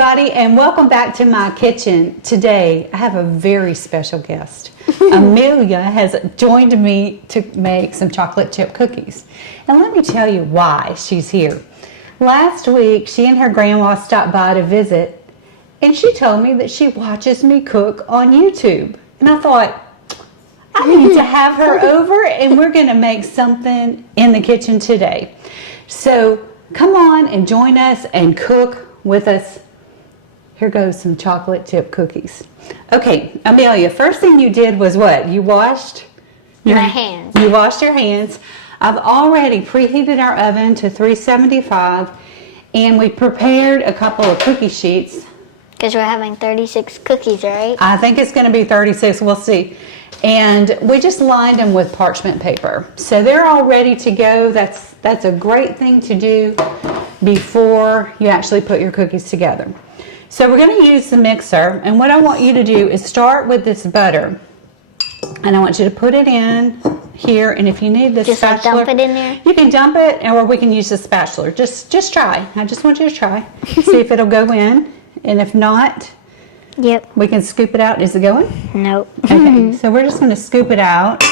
everybody, and welcome back to my kitchen. Today I have a very special guest. Amelia has joined me to make some chocolate chip cookies, and let me tell you why she's here. Last week she and her grandma stopped by to visit, and she told me that she watches me cook on YouTube, and I thought I need to have her over and we're going to make something in the kitchen today. So come on and join us and cook with us. Here goes some chocolate chip cookies. Okay, Amelia, first thing you did was what? You washed my hands. You washed your hands. I've already preheated our oven to 375, and we prepared a couple of cookie sheets. Because we're having 36 cookies, right? I think it's going to be 36. We'll see. And we just lined them with parchment paper. So they're all ready to go. That's a great thing to do before you actually put your cookies together. So we're going to use the mixer, and what I want you to do is start with this butter, and I want you to put it in here, and if you need the just spatula, dump it in there? You can dump it, or we can use the spatula. Just try. I just want you to try. See if it'll go in, and if not, yep, we can scoop it out. Is it going? Nope. Okay, so we're just going to scoop it out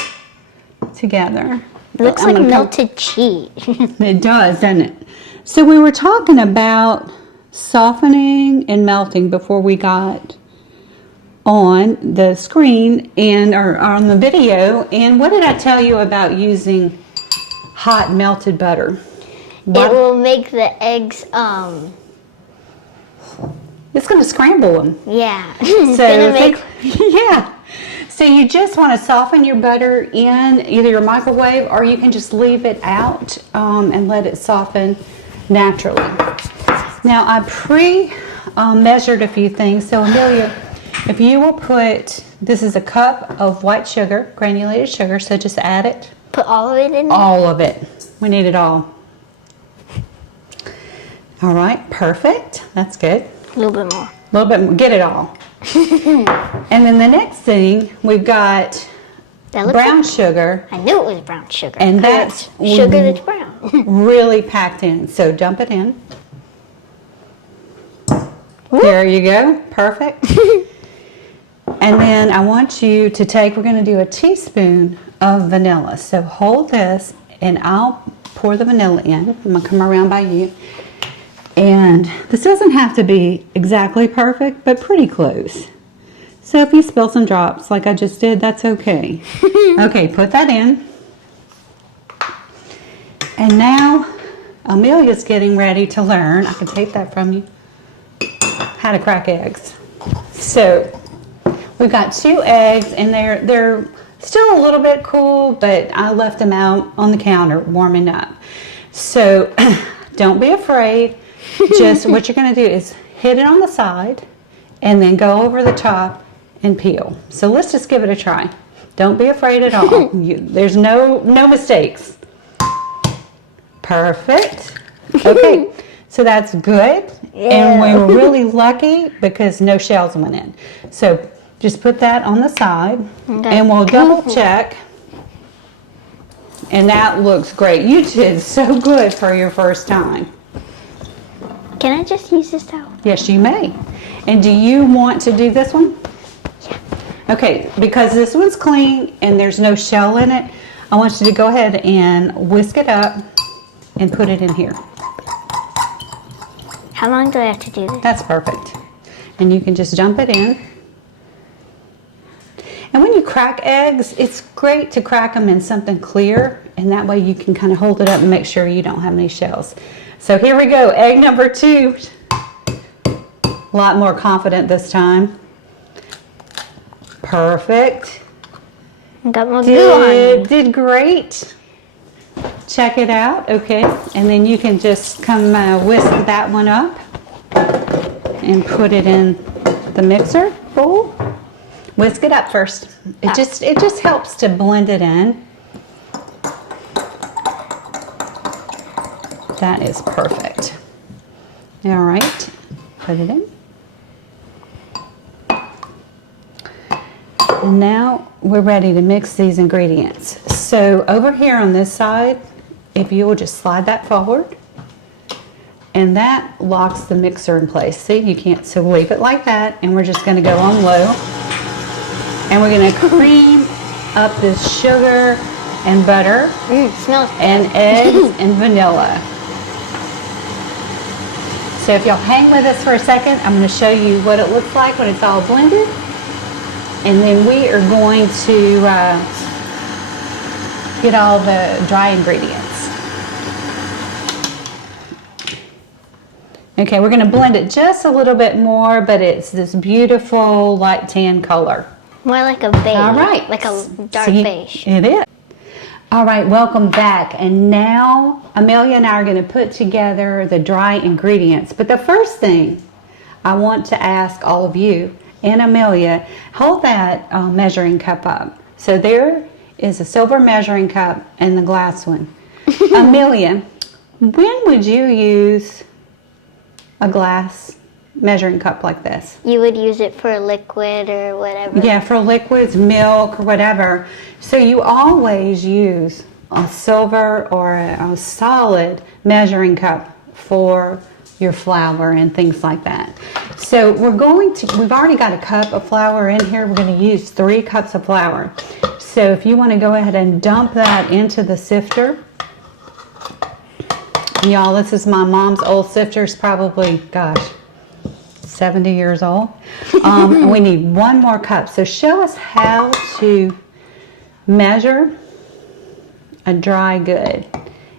together. It looks like melted cheese. It does, doesn't it? So we were talking about softening and melting before we got on the screen and or on the video. And what did I tell you about using hot melted butter? It will make the eggs, it's going to scramble them. yeah. Yeah. So you just want to soften your butter in either your microwave, or you can just leave it out and let it soften naturally. Now I measured a few things. So Amelia, if you will put, this is a cup of white sugar, granulated sugar, so just add it. Put all of it in? All of it. We need it all. All right, perfect. That's good. A little bit more. A little bit more. Get it all. And then the next thing, we've got brown sugar. I knew it was brown sugar. And that's sugar that's brown. really packed in. So dump it in. There you go. Perfect. And then I want you to take, we're going to do a teaspoon of vanilla. So hold this, and I'll pour the vanilla in. I'm going to come around by you. And this doesn't have to be exactly perfect, but pretty close. So if you spill some drops like I just did, that's okay. Okay, put that in. And now Amelia's getting ready to learn, I can take that from you, how to crack eggs. So we've got 2 eggs, and they're still a little bit cool, but I left them out on the counter warming up. So don't be afraid. Just what you're going to do is hit it on the side and then go over the top and peel. So let's just give it a try. Don't be afraid at all. There's no mistakes. Perfect. Okay, so that's good. Yeah. And we were really lucky because no shells went in. So just put that on the side, and we'll double check. And that looks great. You did so good for your first time. Can I just use this towel? Yes, you may. And do you want to do this one? Yeah. Okay, because this one's clean and there's no shell in it, I want you to go ahead and whisk it up and put it in here. How long do I have to do this? That's perfect. And you can just dump it in. And when you crack eggs, it's great to crack them in something clear, and that way you can kind of hold it up and make sure you don't have any shells. So here we go, egg number 2. A lot more confident this time. Perfect. Got more glue on. Did great. Check it out, okay. And then you can just come whisk that one up and put it in the mixer bowl. Whisk it up first. It just helps to blend it in. That is perfect. All right, put it in. And now we're ready to mix these ingredients. So over here on this side, if you will just slide that forward, and that locks the mixer in place. See, you can't, so leave it like that, and we're just gonna go on low. And we're gonna cream up this sugar and butter Smells and eggs and vanilla. So if y'all hang with us for a second, I'm gonna show you what it looks like when it's all blended. And then we are going to get all the dry ingredients. Okay, we're gonna blend it just a little bit more, but it's this beautiful light tan color. more like a beige. All right. Like a dark See, beige. it is. All right, welcome back. And now Amelia and I are going to put together the dry ingredients. But the first thing I want to ask all of you and Amelia, hold that measuring cup up. So there is a silver measuring cup and the glass one. Amelia, when would you use a glass measuring cup like this? You would use it for liquid or whatever. Yeah, for liquids, milk, or whatever. So you always use a silver or a solid measuring cup for your flour and things like that. So we've already got a cup of flour in here. We're going to use 3 cups of flour. So if you want to go ahead and dump that into the sifter. Y'all, this is my mom's old sifter. It's probably, gosh, 70 years old. And we need 1 more cup. So show us how to measure a dry good.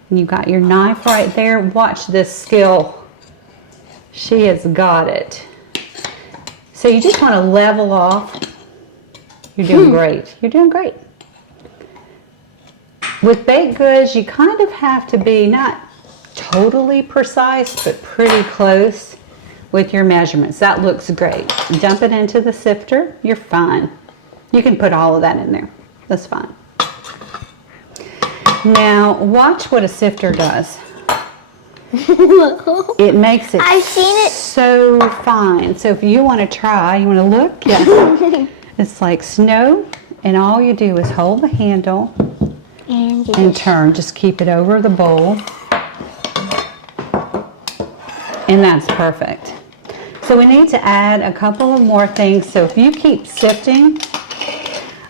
And you've got your knife right there. Watch this skill. She has got it. So you just want to level off. You're doing great. You're doing great. With baked goods, you kind of have to be not totally precise, but pretty close with your measurements. That looks great. Dump it into the sifter. You're fine. You can put all of that in there. That's fine. Now, watch what a sifter does. It makes it I've seen it so fine. So if you want to try, you want to look, yeah. It's like snow, and all you do is hold the handle and turn. Just keep it over the bowl. And that's perfect. So we need to add a couple of more things. So if you keep sifting,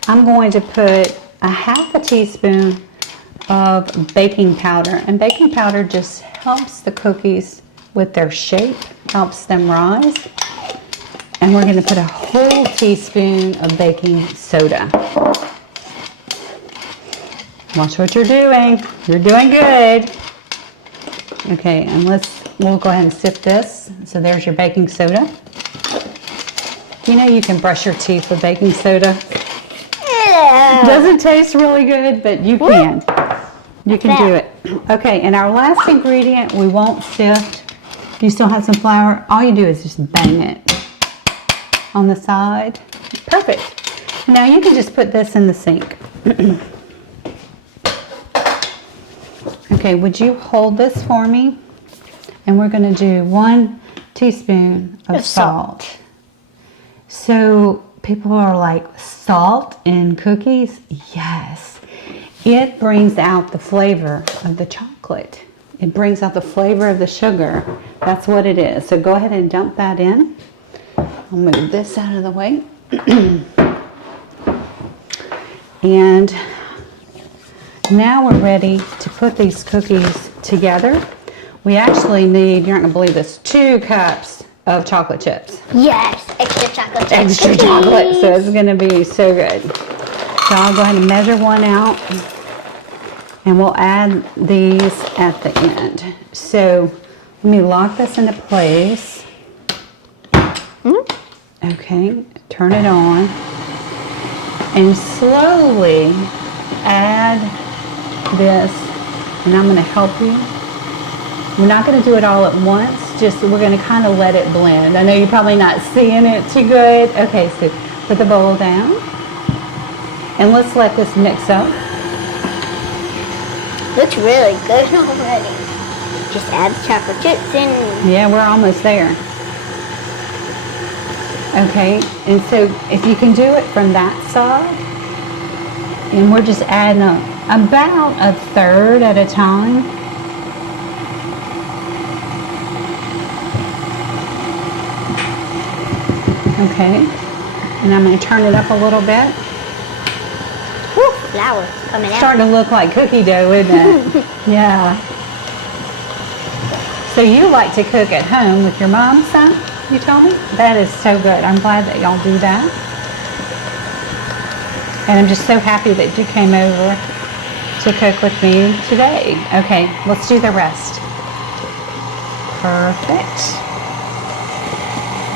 I'm going to put a half a teaspoon of baking powder. And baking powder just helps the cookies with their shape, helps them rise. And we're going to put a whole teaspoon of baking soda. Watch what you're doing. You're doing good. Okay, and we'll go ahead and sift this. So there's your baking soda. You know you can brush your teeth with baking soda. Yeah. Doesn't taste really good, but you can. You can do it. Okay, and our last ingredient, we won't sift. You still have some flour. All you do is just bang it on the side. Perfect. Now you can just put this in the sink. Okay, would you hold this for me? And we're going to do 1 teaspoon of salt. So people are like, salt in cookies? Yes. It brings out the flavor of the chocolate. It brings out the flavor of the sugar. That's what it is. So go ahead and dump that in. I'll move this out of the way. And now we're ready to put these cookies together. We actually need, you're not going to believe this, 2 cups of chocolate chips. Yes, extra chocolate chips. Extra chocolate, so it's going to be so good. So I'll go ahead and measure 1 out, and we'll add these at the end. So let me lock this into place. Okay, turn it on, and slowly add this, and I'm going to help you. We're not going to do it all at once, just we're going to kind of let it blend. I know you're probably not seeing it too good. Okay, so put the bowl down, and let's let this mix up. Looks really good already. Just add the chocolate chips in. Yeah, we're almost there. Okay, and so if you can do it from that side, and we're just adding about 1/3 at a time. Okay, and I'm going to turn it up a little bit. Woo, flour coming out. Starting to look like cookie dough, isn't it? Yeah. So you like to cook at home with your mom, son? You told me? That is so good. I'm glad that y'all do that. And I'm just so happy that you came over to cook with me today. Okay, let's do the rest. Perfect.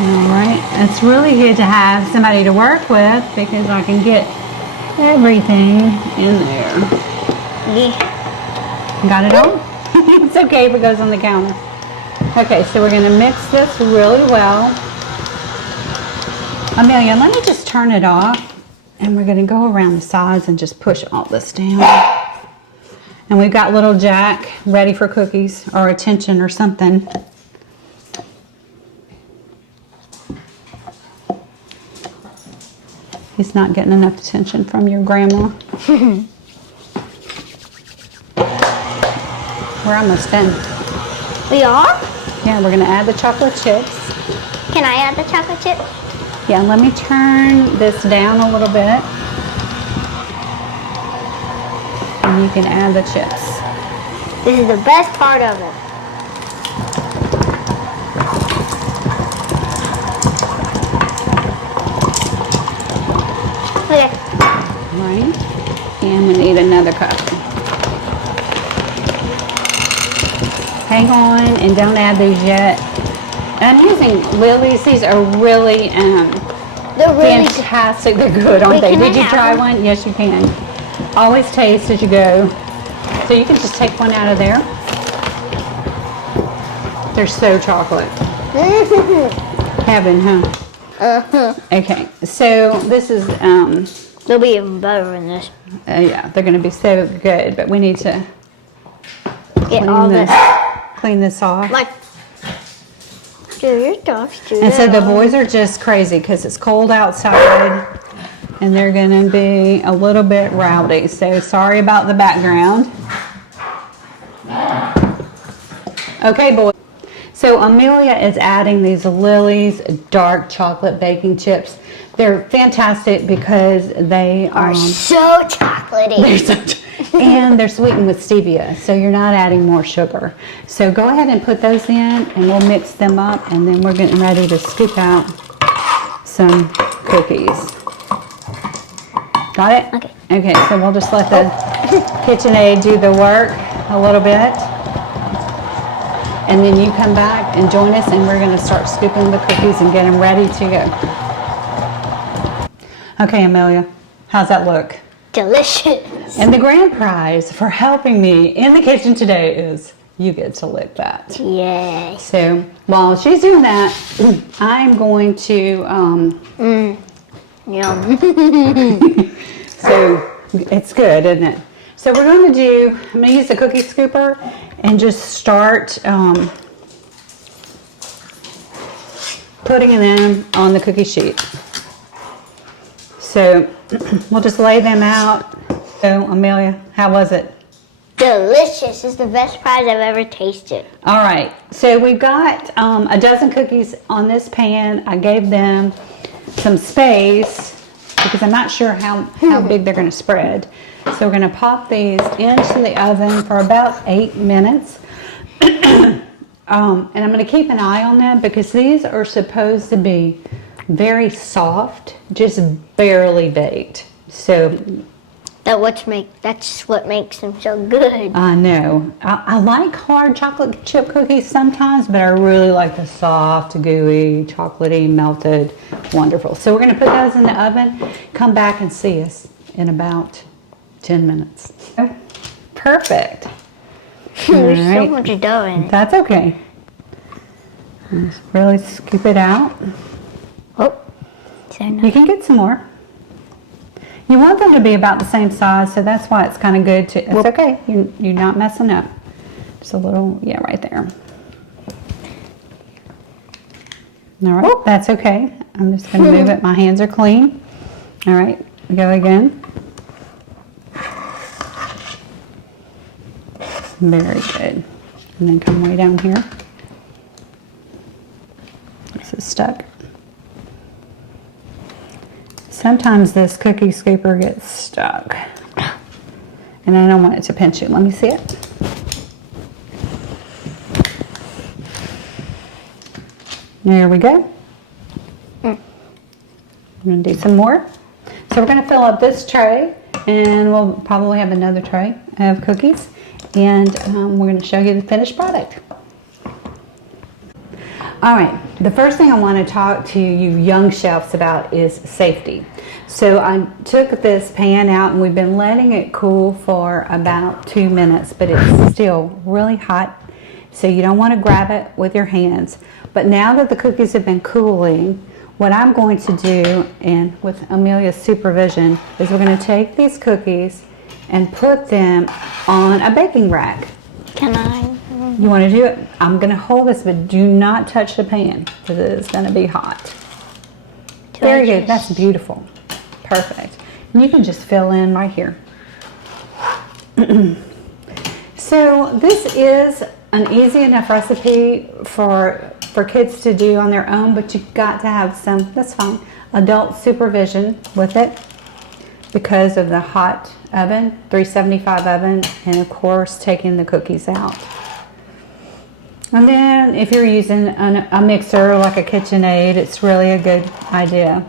All right. It's really good to have somebody to work with because I can get everything in there. Yeah. Got it all? It's okay if it goes on the counter. Okay, so we're going to mix this really well. Amelia, let me just turn it off, and we're going to go around the sides and just push all this down. And we've got little Jack ready for cookies or attention or something. He's not getting enough attention from your grandma. We're almost done. We are? Yeah, we're going to add the chocolate chips. Can I add the chocolate chip? Yeah, let me turn this down a little bit. And you can add the chips. This is the best part of it. Okay. All right. And we need another cup. Hang on and don't add these yet. I'm using Lily's. These are really They're really fantastic. They're good, aren't they? Wait, can Did I you have try one? one? Yes, you can. Always taste as you go. So you can just take one out of there. They're so chocolate. Heaven, huh? Uh-huh. Okay, so this is, They'll be even better than this. yeah, they're going to be so good, but we need to Get all this. clean this off. Like, do your stuff, do And so it the all. boys are just crazy because it's cold outside and they're going to be a little bit rowdy. So sorry about the background. Okay, boys. So Amelia is adding these Lily's dark chocolate baking chips. They're fantastic because they Are so chocolatey. they're such, and they're sweetened with stevia, so you're not adding more sugar. So go ahead and put those in, and we'll mix them up, and then we're getting ready to scoop out some cookies. Got it? Okay. Okay, so we'll just let the KitchenAid do the work a little bit. And then you come back and join us, and we're going to start scooping the cookies and get them ready to go. Okay, Amelia, how's that look? Delicious. And the grand prize for helping me in the kitchen today is you get to lick that. Yay. So while she's doing that, I'm going to, Yum. so it's good, isn't it? So we're going to do, I'm going to use the cookie scooper and just start putting them on the cookie sheet. So we'll just lay them out. So Amelia, how was it? Delicious. It's the best prize I've ever tasted. All right, so we've got a dozen cookies on this pan. I gave them some space because I'm not sure how big they're going to spread. So we're going to pop these into the oven for about 8 minutes. And I'm going to keep an eye on them because these are supposed to be very soft, just barely baked. So That's what makes them so good. I know. I like hard chocolate chip cookies sometimes, but I really like the soft, gooey, chocolatey, melted, wonderful. So we're going to put those in the oven, come back and see us in about 10 minutes. Perfect. There's All so right. much dough in it. That's okay. Just really scoop it out. Oh, so nice. You can get some more. You want them to be about the same size, so that's why it's kind of good to, it's okay. You're not messing up. Just a little, yeah, right there. All right, that's okay. I'm just going to move it. My hands are clean. All right, go again. Very good. And then come way down here. This is stuck. Sometimes this cookie scooper gets stuck. And I don't want it to pinch you. Let me see it. There we go. I'm going to do some more. So we're going to fill up this tray, and we'll probably have another tray of cookies. And we're going to show you the finished product. All right, the first thing I want to talk to you young chefs about is safety. So I took this pan out and we've been letting it cool for about 2 minutes, but it's still really hot. So you don't want to grab it with your hands. But now that the cookies have been cooling, what I'm going to do, and with Amelia's supervision, is we're going to take these cookies and put them on a baking rack. Can I? You want to do it? I'm going to hold this, but do not touch the pan because it is going to be hot. Very good. That's beautiful. Perfect. And you can just fill in right here. So this is an easy enough recipe for kids to do on their own, but you've got to have some, that's fine, adult supervision with it because of the hot oven, 375 oven, and of course taking the cookies out. And then if you're using a mixer like a KitchenAid, it's really a good idea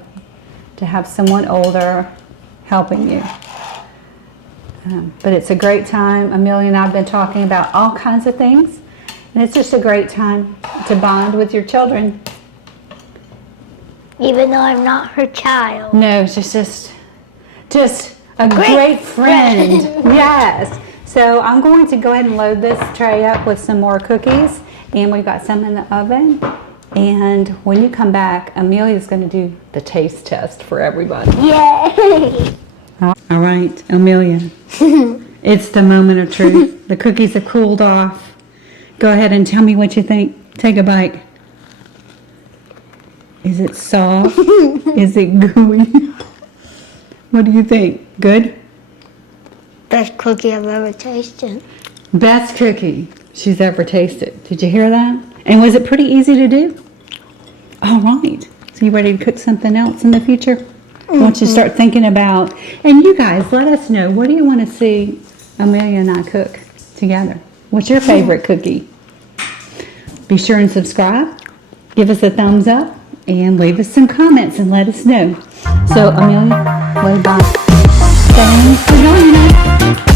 to have someone older helping you. But it's a great time. Amelia and I have been talking about all kinds of things, and it's just a great time to bond with your children. Even though I'm not her child. No, it's just a great friend. Yes. So I'm going to go ahead and load this tray up with some more cookies, and we've got some in the oven. And when you come back, Amelia's going to do the taste test for everybody. Yay! All right, Amelia, it's the moment of truth. The cookies have cooled off. Go ahead and tell me what you think. Take a bite. Is it soft? Is it gooey? What do you think? Good? Best cookie I've ever tasted. Best cookie she's ever tasted. Did you hear that? And was it pretty easy to do? All right. So you ready to cook something else in the future? Once you start thinking about, and you guys, let us know, what do you want to see Amelia and I cook together? What's your favorite cookie? Be sure and subscribe, give us a thumbs up, and leave us some comments and let us know. So Amelia, bye. Thanks for joining us.